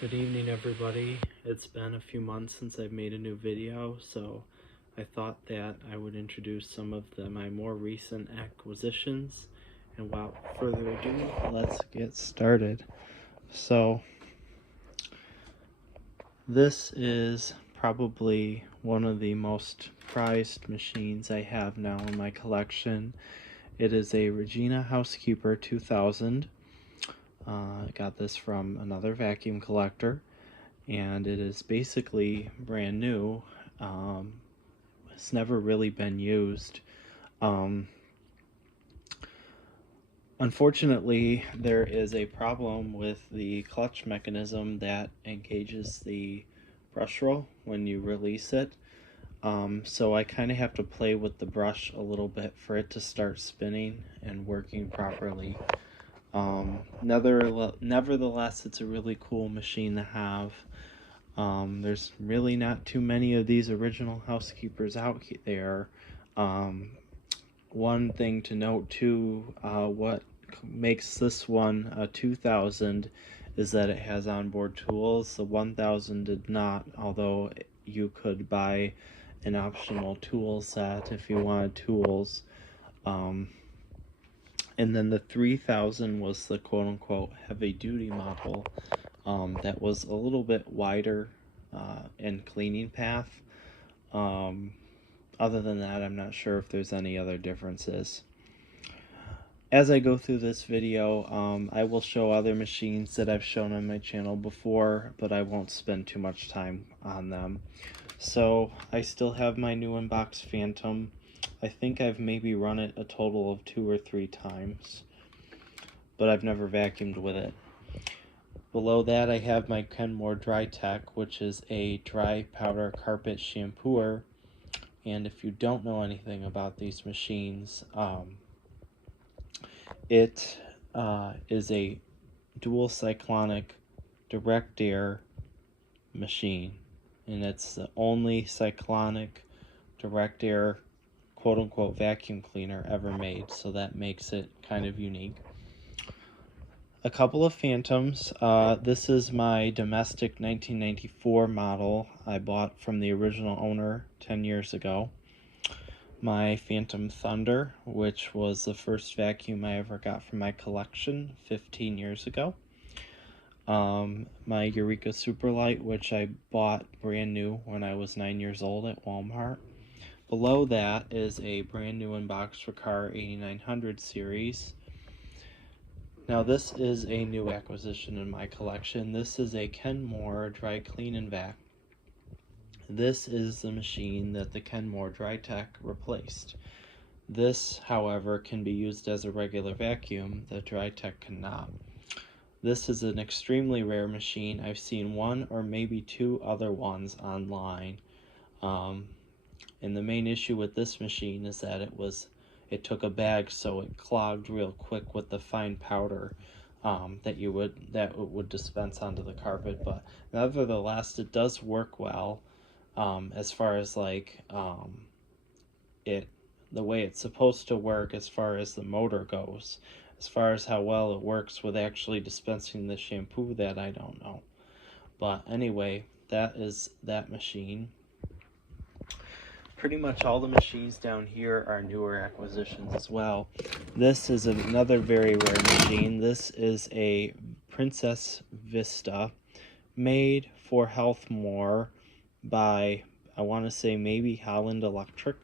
Good evening, everybody. It's been a few months since I've made a new video, so I thought that I would introduce some of my more recent acquisitions. And without further ado, let's get started. So, this is probably one of the most prized machines I have now in my collection. It is a Regina Housekeeper 2000. I got this from another vacuum collector, and it is basically brand new. It's never really been used. Unfortunately, there is a problem with the clutch mechanism that engages the brush roll when you release it. So I kind of have to play with the brush a little bit for it to start spinning and working properly. Nevertheless, it's a really cool machine to have. There's really not too many of these original housekeepers out there. One thing to note too, what makes this one a 2000 is that it has onboard tools. The 1000 did not, although you could buy an optional tool set if you wanted tools. And then the 3000 was the quote-unquote heavy-duty model that was a little bit wider in cleaning path. Other than that, I'm not sure if there's any other differences. As I go through this video, I will show other machines that I've shown on my channel before, but I won't spend too much time on them. So I still have my new Inbox Phantom. I think I've maybe run it a total of 2 or 3 times, but I've never vacuumed with it. Below that, I have my Kenmore Dry Tech, which is a dry powder carpet shampooer. And if you don't know anything about these machines, it is a dual cyclonic direct air machine, and it's the only cyclonic direct air quote-unquote vacuum cleaner ever made, so that makes it kind of unique. A couple of Phantoms. This is my domestic 1994 model I bought from the original owner 10 years ago. My Phantom Thunder, which was the first vacuum I ever got from my collection 15 years ago. My Eureka Superlight, which I bought brand new when I was 9 years old at Walmart. Below that is a brand new Inbox Car 8900 series. Now this is a new acquisition in my collection. This is a Kenmore Dry Clean and Vac. This is the machine that the Kenmore Dry Tech replaced. This, however, can be used as a regular vacuum. The Dry Tech cannot. This is an extremely rare machine. I've seen 1 or maybe 2 other ones online. And the main issue with this machine is that it took a bag, so it clogged real quick with the fine powder that it would dispense onto the carpet. But nevertheless, it does work well as far as like the way it's supposed to work as far as the motor goes. As far as how well it works with actually dispensing the shampoo, that I don't know. But anyway, that is that machine. Pretty much all the machines down here are newer acquisitions as well. This is another very rare machine. This is a Princess Vista made for Healthmore by, I want to say, maybe Holland Electric.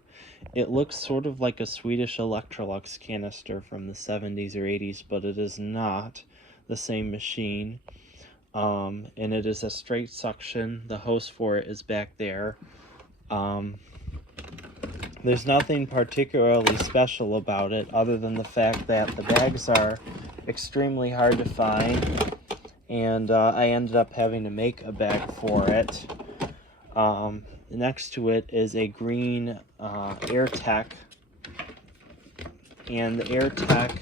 It looks sort of like a Swedish Electrolux canister from the 70s or 80s, but it is not the same machine. And it is a straight suction. The hose for it is back there. There's nothing particularly special about it other than the fact that the bags are extremely hard to find, and I ended up having to make a bag for it. Next to it is a green AirTech, and the AirTech,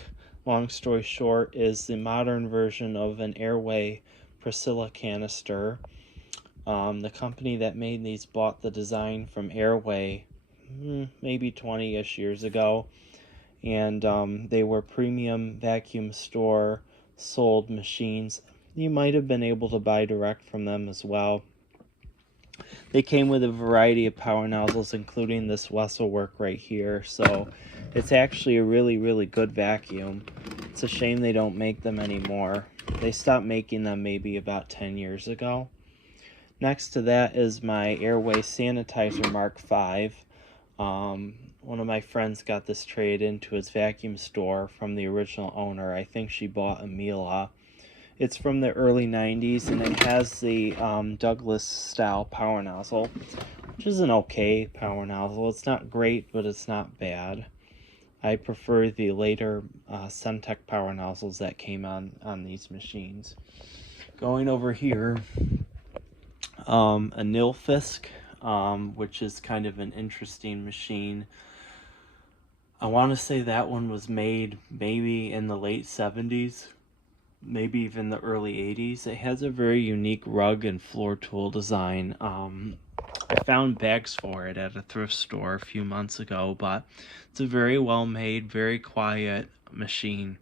long story short, is the modern version of an Airway Priscilla canister. The company that made these bought the design from Airway maybe 20-ish years ago, and they were premium vacuum store sold machines You might have been able to buy direct from them as well. They came with a variety of power nozzles, including this Wesselwork right here, so it's actually a really, really good vacuum. It's a shame they don't make them anymore. They stopped making them maybe about 10 years ago. Next to that is my Airway Sanitizer Mark V. One of my friends got this traded into his vacuum store from the original owner. I think she bought a Milas. It's from the early 90s, and it has the Douglas style power nozzle, which is an okay power nozzle. It's not great, but it's not bad. I prefer the later Centec power nozzles that came on these machines. Going over here, a Nilfisk, which is kind of an interesting machine. I want to say that one was made maybe in the late 70s, maybe even the early 80s. It has a very unique rug and floor tool design. I found bags for it at a thrift store a few months ago, but it's a very well made, very quiet machine.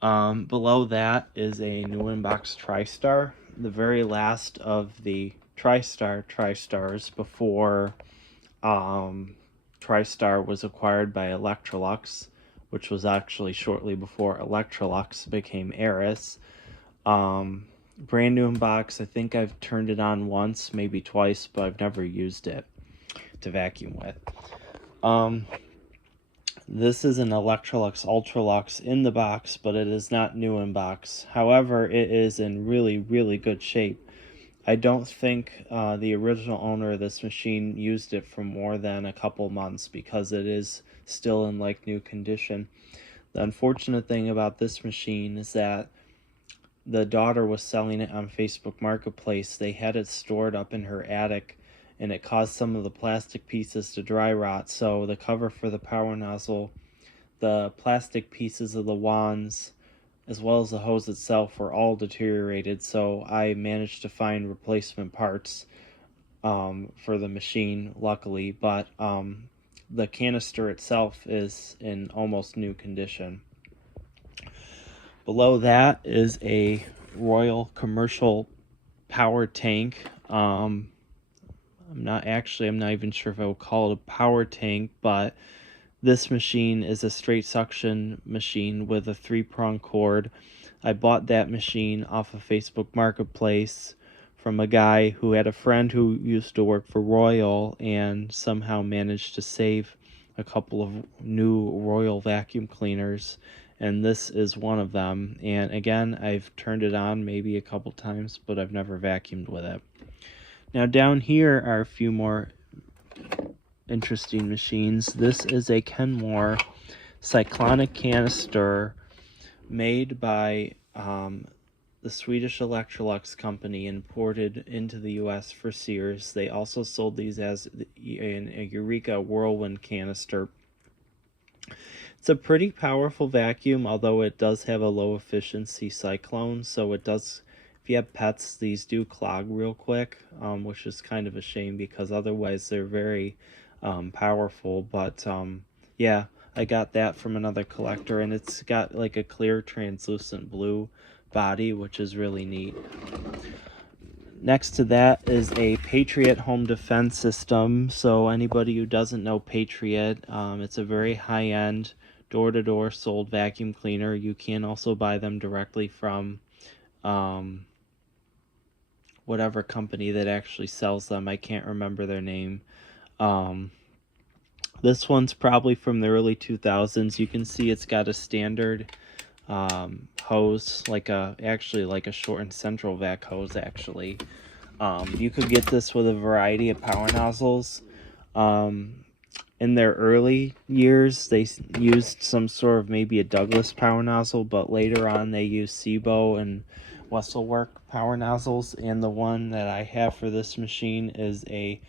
Below that is a new inbox TriStar, the very last of the TriStars before TriStar was acquired by Electrolux, which was actually shortly before Electrolux became Aris. Brand new inbox. I think I've turned it on once, maybe twice, but I've never used it to vacuum with. This is an Electrolux Ultralux in the box, but it is not new in box. However, it is in really, really good shape. I don't think the original owner of this machine used it for more than a couple months because it is still in like new condition. The unfortunate thing about this machine is that the daughter was selling it on Facebook Marketplace. They had it stored up in her attic, and it caused some of the plastic pieces to dry rot. So the cover for the power nozzle, the plastic pieces of the wands, as well as the hose itself were all deteriorated. So I managed to find replacement parts for the machine, luckily, but the canister itself is in almost new condition. Below that is a Royal commercial power tank. I'm not even sure if I would call it a power tank, but this machine is a straight suction machine with a 3-prong cord. I bought that machine off of Facebook Marketplace from a guy who had a friend who used to work for Royal and somehow managed to save a couple of new Royal vacuum cleaners, and this is one of them. And again, I've turned it on maybe a couple times, but I've never vacuumed with it. Now down here are a few more interesting machines. This is a Kenmore cyclonic canister made by the Swedish Electrolux company, imported into the US for Sears. They also sold these as a Eureka whirlwind canister. It's a pretty powerful vacuum, although it does have a low efficiency cyclone, so it does, if you have pets, these do clog real quick, which is kind of a shame because otherwise they're very powerful. But yeah, I got that from another collector, and it's got like a clear translucent blue body, which is really neat. Next to that is a Patriot home defense system. So anybody who doesn't know Patriot, it's a very high-end door-to-door sold vacuum cleaner. You can also buy them directly from whatever company that actually sells them. I can't remember their name. This one's probably from the early 2000s. You can see it's got a standard hose, actually like a short and central vac hose actually. You could get this with a variety of power nozzles. In their early years, they used some sort of maybe a Douglas power nozzle, but later on they used Sebo and Wesselwork power nozzles, and the one that I have for this machine is a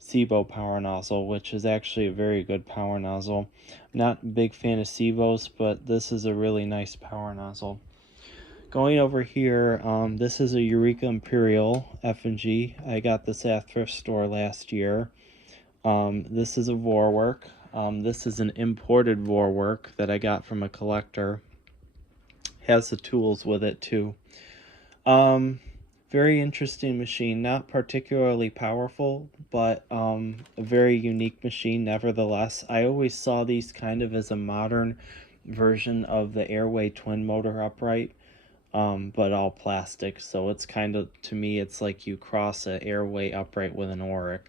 Sebo power nozzle, which is actually a very good power nozzle. I'm not a big fan of Sebos, but this is a really nice power nozzle. Going over here, this is a Eureka Imperial F&G. I got this at a thrift store last year. This is a Vorwerk. This is an imported Vorwerk that I got from a collector. Has the tools with it too. Very interesting machine, not particularly powerful, but a very unique machine nevertheless. I always saw these kind of as a modern version of the Airway twin motor upright, but all plastic. So it's kind of, to me, it's like you cross an Airway upright with an Oreck.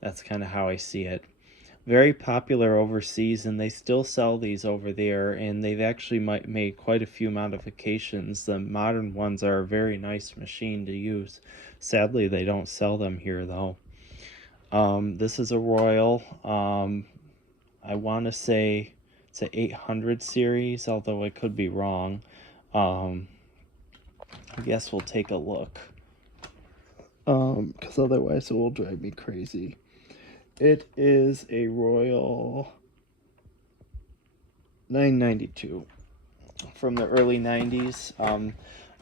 That's kind of how I see it. Very popular overseas, and they still sell these over there, and they've actually made quite a few modifications. The modern ones are a very nice machine to use. Sadly, they don't sell them here though. This is a Royal. I want to say it's an 800 series, although I could be wrong. I guess we'll take a look, because otherwise it will drive me crazy. It is a Royal 992 from the early 90s.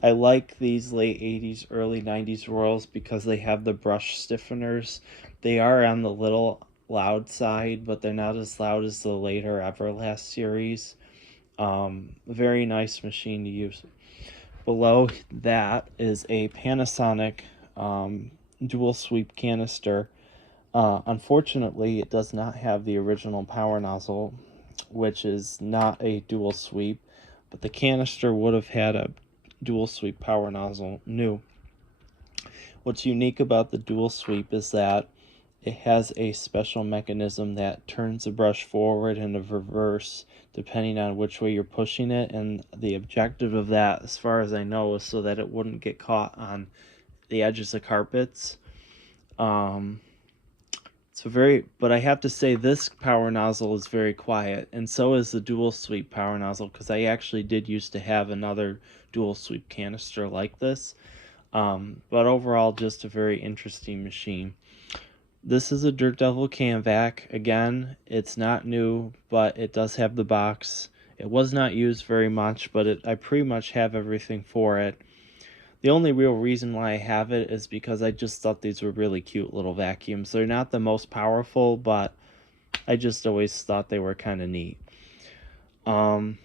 I like these late 80s, early 90s Royals because they have the brush stiffeners. They are on the little loud side, but they're not as loud as the later Everlast series. Very nice machine to use. Below that is a Panasonic dual sweep canister. Unfortunately, it does not have the original power nozzle, which is not a dual sweep, but the canister would have had a dual sweep power nozzle new. What's unique about the dual sweep is that it has a special mechanism that turns the brush forward and reverse depending on which way you're pushing it, and the objective of that, as far as I know, is so that it wouldn't get caught on the edges of carpets. But I have to say this power nozzle is very quiet, and so is the dual sweep power nozzle, because I actually did used to have another dual sweep canister like this. But overall, just a very interesting machine. This is a Dirt Devil cam vac. Again, it's not new, but it does have the box. It was not used very much, but I pretty much have everything for it. The only real reason why I have it is because I just thought these were really cute little vacuums. They're not the most powerful, but I just always thought they were kind of neat. Below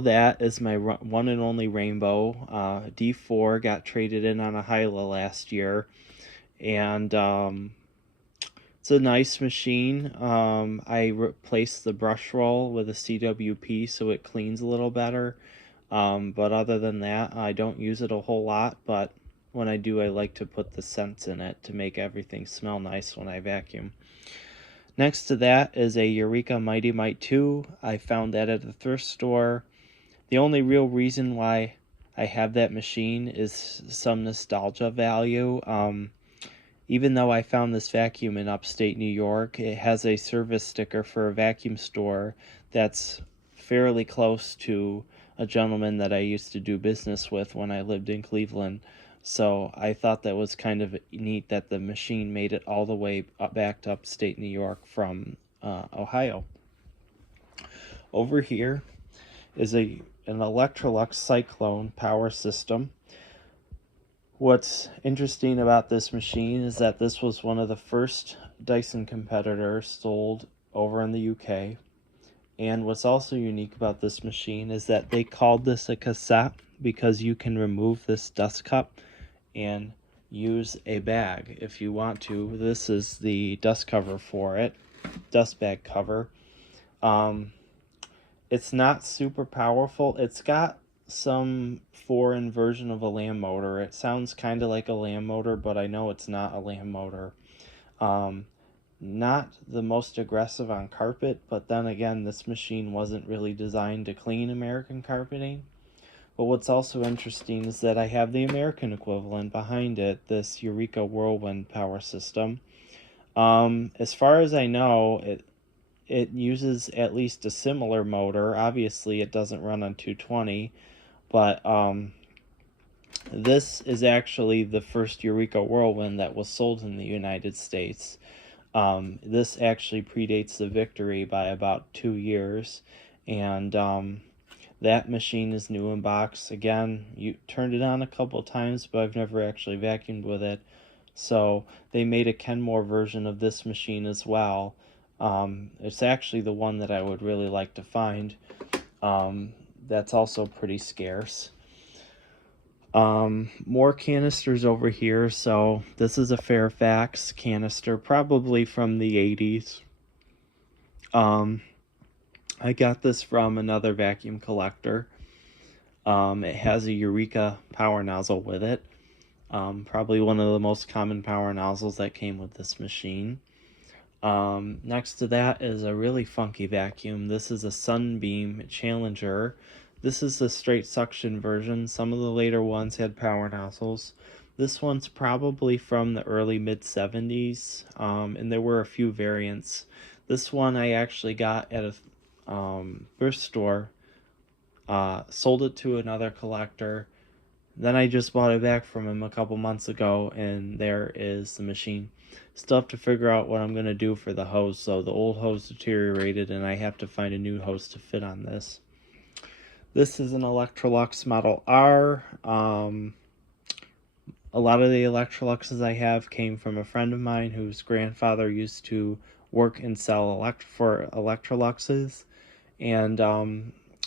that is my one and only Rainbow. D4 got traded in on a Hyla last year, and it's a nice machine. I replaced the brush roll with a CWP so it cleans a little better. But other than that, I don't use it a whole lot, but when I do, I like to put the scents in it to make everything smell nice when I vacuum. Next to that is a Eureka Mighty Mite 2. I found that at a thrift store. The only real reason why I have that machine is some nostalgia value. Even though I found this vacuum in upstate New York, it has a service sticker for a vacuum store that's fairly close to a gentleman that I used to do business with when I lived in Cleveland. So I thought that was kind of neat that the machine made it all the way back to upstate New York from Ohio. Over here is an Electrolux Cyclone power system. What's interesting about this machine is that this was one of the first Dyson competitors sold over in the UK. And what's also unique about this machine is that they called this a cassette because you can remove this dust cup and use a bag if you want to. This is the dust cover for it, dust bag cover. It's not super powerful. It's got some foreign version of a lamb motor. It sounds kind of like a lamb motor, but I know it's not a lamb motor. Not the most aggressive on carpet, but then again, this machine wasn't really designed to clean American carpeting. But what's also interesting is that I have the American equivalent behind it, this Eureka Whirlwind power system. As far as I know, it uses at least a similar motor. Obviously, it doesn't run on 220, but this is actually the first Eureka Whirlwind that was sold in the United States. This actually predates the Victory by about 2 years, and that machine is new in box. Again, you turned it on a couple times, but I've never actually vacuumed with it. So they made a Kenmore version of this machine as well. It's actually the one that I would really like to find. That's also pretty scarce. More canisters over here. So this is a Fairfax canister, probably from the 80s. I got this from another vacuum collector. It has a Eureka power nozzle with it. Probably one of the most common power nozzles that came with this machine. Next to that is a really funky vacuum. This is a Sunbeam Challenger. This is the straight suction version. Some of the later ones had power nozzles. This one's probably from the early mid-70s, and there were a few variants. This one I actually got at a thrift store, sold it to another collector. Then I just bought it back from him a couple months ago, and there is the machine. Still have to figure out what I'm going to do for the hose. So the old hose deteriorated, and I have to find a new hose to fit on this. This is an Electrolux Model R. A lot of the Electroluxes I have came from a friend of mine whose grandfather used to work and sell for Electroluxes. And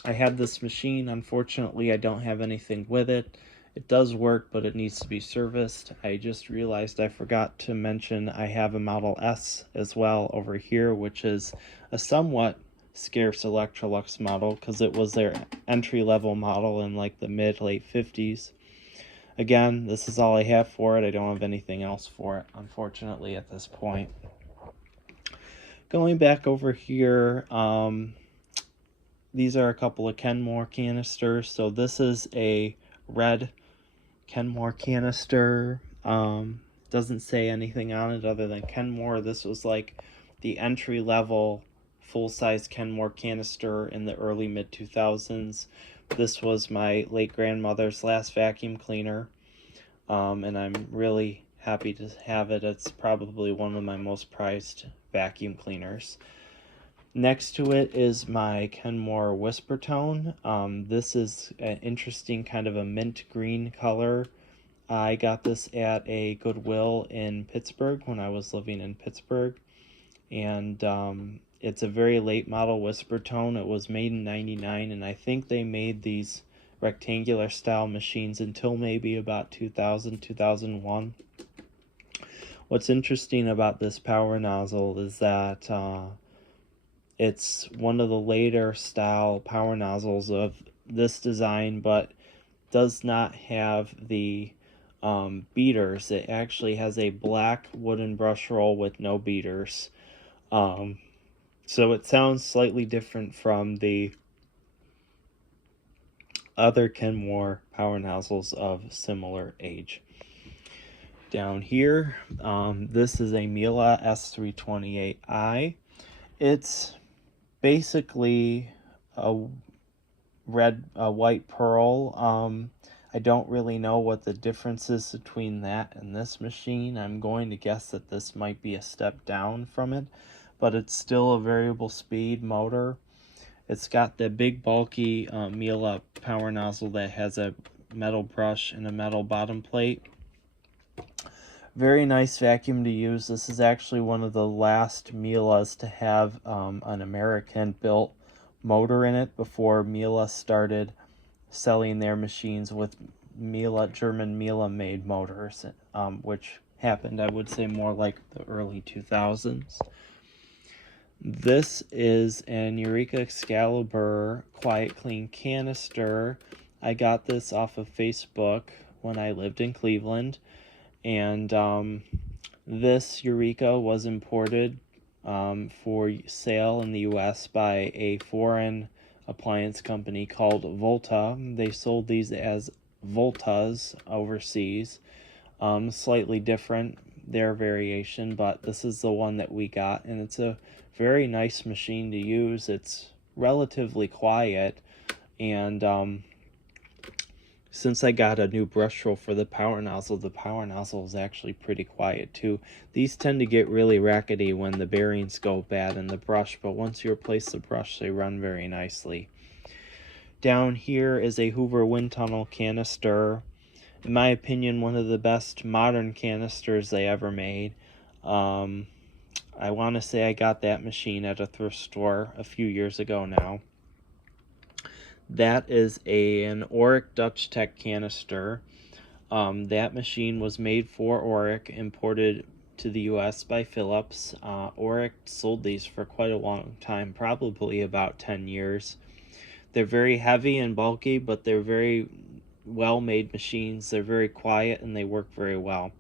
I had this machine. Unfortunately, I don't have anything with it. It does work, but it needs to be serviced. I just realized I forgot to mention I have a Model S as well over here, which is a somewhat scarce Electrolux model because it was their entry-level model in like the mid-late 50s. Again, this is all I have for it. I don't have anything else for it, unfortunately, at this point. Going back over here, these are a couple of Kenmore canisters. So this is a red Kenmore canister. Doesn't say anything on it other than Kenmore. This was like the entry-level full-size Kenmore canister in the early mid-2000s. This was my late grandmother's last vacuum cleaner, and I'm really happy to have it. It's probably one of my most prized vacuum cleaners. Next to it is my Kenmore Whisper Tone. This is an interesting kind of a mint green color. I got this at a Goodwill in Pittsburgh when I was living in Pittsburgh, and it's a very late model Whisper Tone. It was made in '99, and I think they made these rectangular style machines until maybe about 2000, 2001. What's interesting about this power nozzle is that it's one of the later style power nozzles of this design, but does not have the beaters. It actually has a black wooden brush roll with no beaters. So it sounds slightly different from the other Kenmore power nozzles of similar age. Down here, this is a Milas S328i. It's basically a white pearl. I don't really know what the difference is between that and this machine. I'm going to guess that this might be a step down from it, but it's still a variable speed motor. It's got the big bulky Milas power nozzle that has a metal brush and a metal bottom plate. Very nice vacuum to use. This is actually one of the last Milas to have an American-built motor in it before Milas started selling their machines with German Miele-made motors, which happened, I would say, more like the early 2000s. This is an Eureka Excalibur Quiet Clean canister. I got this off of Facebook when I lived in Cleveland, and this Eureka was imported for sale in the US by a foreign appliance company called Volta. They sold these as Voltas overseas. Slightly different, their variation, but this is the one that we got, and it's a very nice machine to use. It's relatively quiet, and since I got a new brush roll for the power nozzle is actually pretty quiet too. These tend to get really rackety when the bearings go bad in the brush, but once you replace the brush, they run very nicely. Down here is a Hoover wind tunnel canister. In my opinion, one of the best modern canisters they ever made. I want to say I got that machine at a thrift store a few years ago now. That is an Oreck Dutch Tech canister. That machine was made for Oreck, imported to the US by Philips. Oreck sold these for quite a long time, probably about 10 years. They're very heavy and bulky, but they're very well-made machines. They're very quiet and they work very well.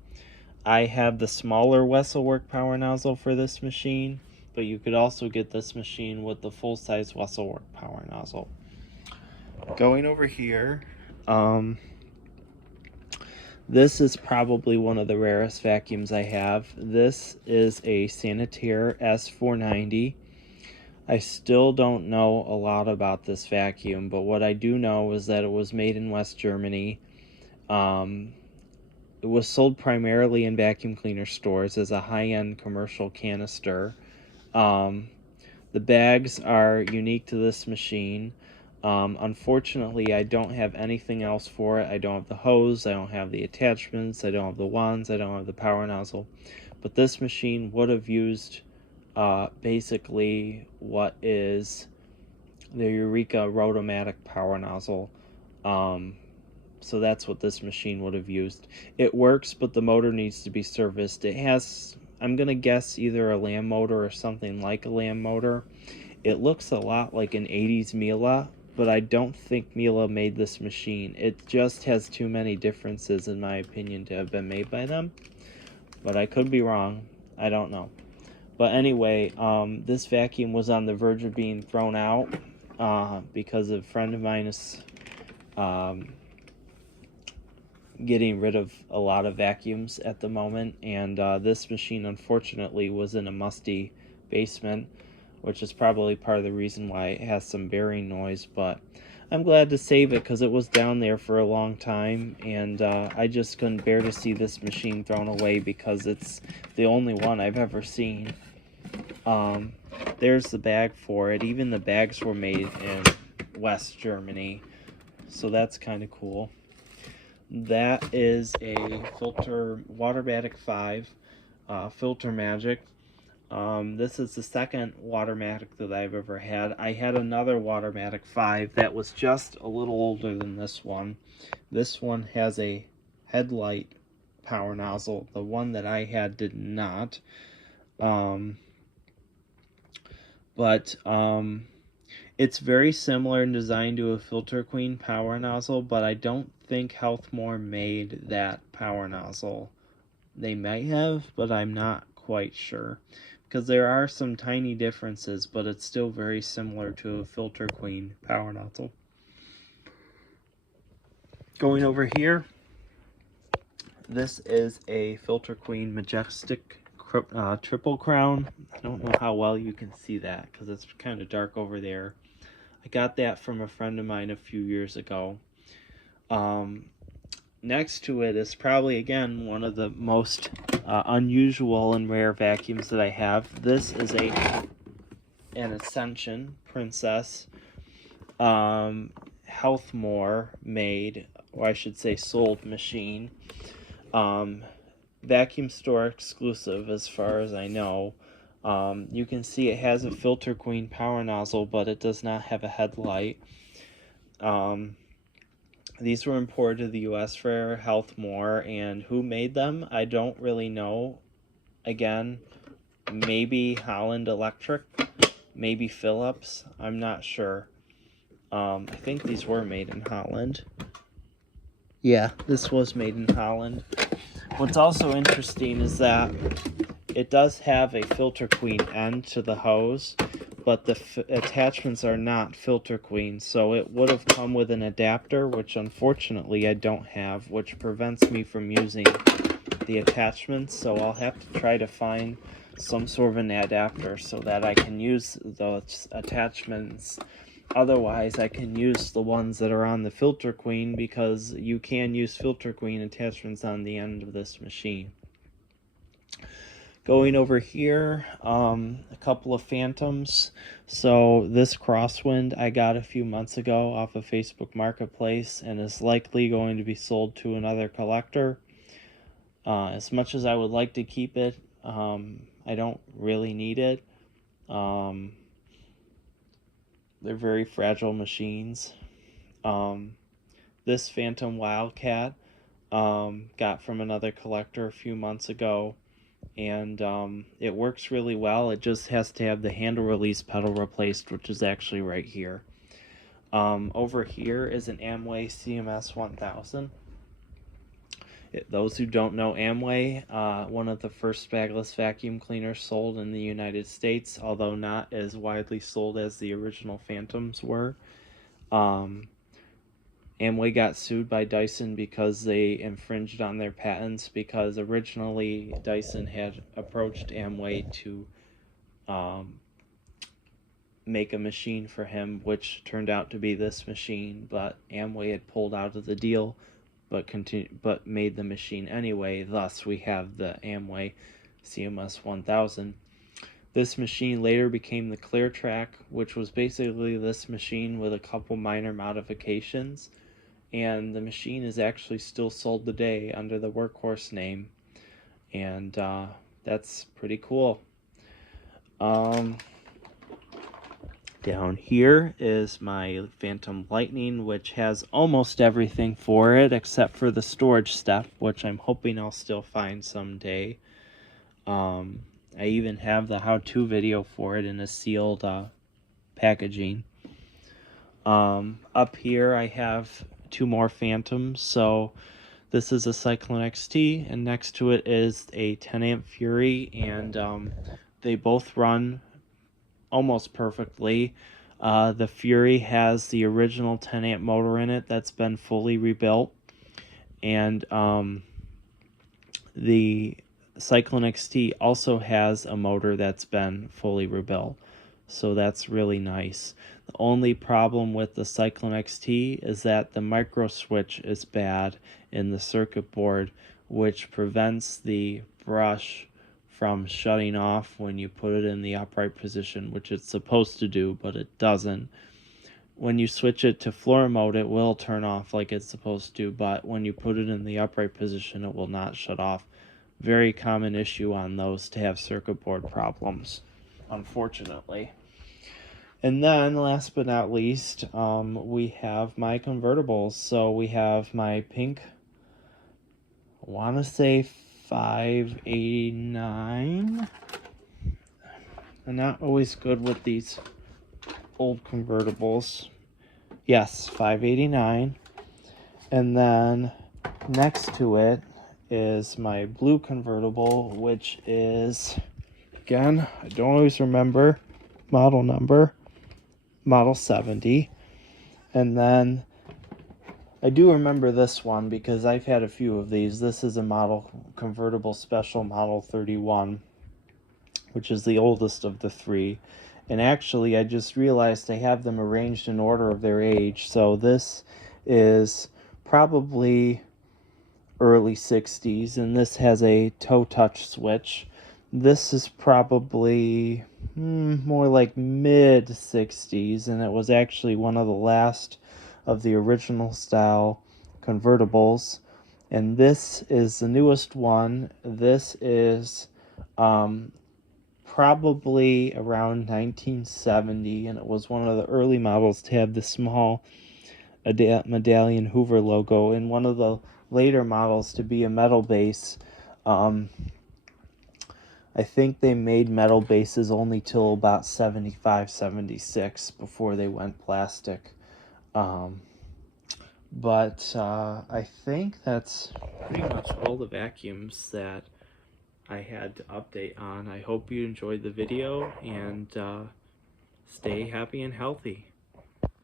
I have the smaller Wesselwork power nozzle for this machine, but you could also get this machine with the full-size Wesselwork power nozzle. Going over here, this is probably one of the rarest vacuums I have. This is a Sanitaire S490. I still don't know a lot about this vacuum, but what I do know is that it was made in West Germany. It was sold primarily in vacuum cleaner stores as a high-end commercial canister. The bags are unique to this machine. Unfortunately, I don't have anything else for it. I don't have the hose, I don't have the attachments, I don't have the wands, I don't have the power nozzle. But this machine would have used basically what is the Eureka Rotomatic power nozzle. So that's what this machine would have used. It works, but the motor needs to be serviced. It has, I'm going to guess, either a lamb motor or something like a lamb motor. It looks a lot like an 80s Milas, but I don't think Milas made this machine. It just has too many differences, in my opinion, to have been made by them. But I could be wrong. I don't know. But anyway, this vacuum was on the verge of being thrown out because a friend of mine is getting rid of a lot of vacuums at the moment, and this machine unfortunately was in a musty basement, which is probably part of the reason why it has some bearing noise. But I'm glad to save it because it was down there for a long time, and I just couldn't bear to see this machine thrown away because it's the only one I've ever seen. There's the bag for it. Even the bags were made in West Germany, so that's kind of cool. That is a filter Watermatic 5 Filter Magic. This is the second Watermatic that I've ever had. I had another Watermatic 5 that was just a little older than this one. This one has a headlight power nozzle. The one that I had did not. It's very similar in design to a Filter Queen power nozzle, but I don't think Healthmore made that power nozzle. They might have, but I'm not quite sure, because there are some tiny differences, but it's still very similar to a Filter Queen power nozzle. Going over here, this is a Filter Queen Majestic Triple Crown. I don't know how well you can see that because it's kind of dark over there. I got that from a friend of mine a few years ago. Next to it is probably, again, one of the most unusual and rare vacuums that I have. This is an Ascension Princess Healthmore made, or I should say sold machine. Vacuum store exclusive as far as I know. You can see it has a Filter Queen power nozzle, but it does not have a headlight. These were imported to the US for Healthmore, and who made them, I don't really know. Again, maybe Holland Electric, maybe Philips, I'm not sure. I think these were made in Holland. Yeah, this was made in Holland. What's also interesting is that it does have a Filter Queen end to the hose, but the attachments are not Filter Queen, so it would have come with an adapter, which unfortunately I don't have, which prevents me from using the attachments, so I'll have to try to find some sort of an adapter so that I can use those attachments. Otherwise, I can use the ones that are on the Filter Queen, because you can use Filter Queen attachments on the end of this machine. Going over here, a couple of Phantoms. So this Crosswind I got a few months ago off of Facebook Marketplace and is likely going to be sold to another collector. As much as I would like to keep it, I don't really need it. They're very fragile machines. This Phantom Wildcat got from another collector a few months ago, and it works really well. It just has to have the handle release pedal replaced, which is actually right here. Over here is an Amway CMS 1000. Those who don't know Amway, one of the first bagless vacuum cleaners sold in the United States, although not as widely sold as the original Phantoms were. Amway got sued by Dyson because they infringed on their patents, because originally Dyson had approached Amway to make a machine for him, which turned out to be this machine, but Amway had pulled out of the deal, but made the machine anyway. Thus, we have the Amway CMS 1000. This machine later became the ClearTrack, which was basically this machine with a couple minor modifications, and the machine is actually still sold today under the Workhorse name, and that's pretty cool. Down here is my Phantom Lightning, which has almost everything for it except for the storage stuff, which I'm hoping I'll still find someday. I even have the how-to video for it in a sealed packaging. Up here I have two more Phantoms. So this is a Cyclone XT, and next to it is a 10 amp Fury, and they both run almost perfectly. The Fury has the original 10 amp motor in it that's been fully rebuilt, and the Cyclone XT also has a motor that's been fully rebuilt, so that's really nice. The only problem with the Cyclone XT is that the micro switch is bad in the circuit board, which prevents the brush from shutting off when you put it in the upright position, which it's supposed to do, but it doesn't. When you switch it to floor mode, it will turn off like it's supposed to, but when you put it in the upright position, it will not shut off. Very common issue on those to have circuit board problems, unfortunately. And then, last but not least, we have my convertibles. So we have my pink, I want to say 589. I'm not always good with these old convertibles. Yes, 589. And then next to it is my blue convertible, which is, again, I don't always remember model number, model 70. And then I do remember this one because I've had a few of these. This is a model convertible special, model 31, which is the oldest of the three. And actually, I just realized I have them arranged in order of their age. So this is probably early 60s, and this has a toe touch switch. This is probably more like mid 60s, and it was actually one of the last of the original style convertibles. And this is the newest one. This is probably around 1970, and it was one of the early models to have the small medallion Hoover logo, and one of the later models to be a metal base. I think they made metal bases only till about 75, 76 before they went plastic. But I think that's pretty much all the vacuums that I had to update on. I hope you enjoyed the video, and stay happy and healthy.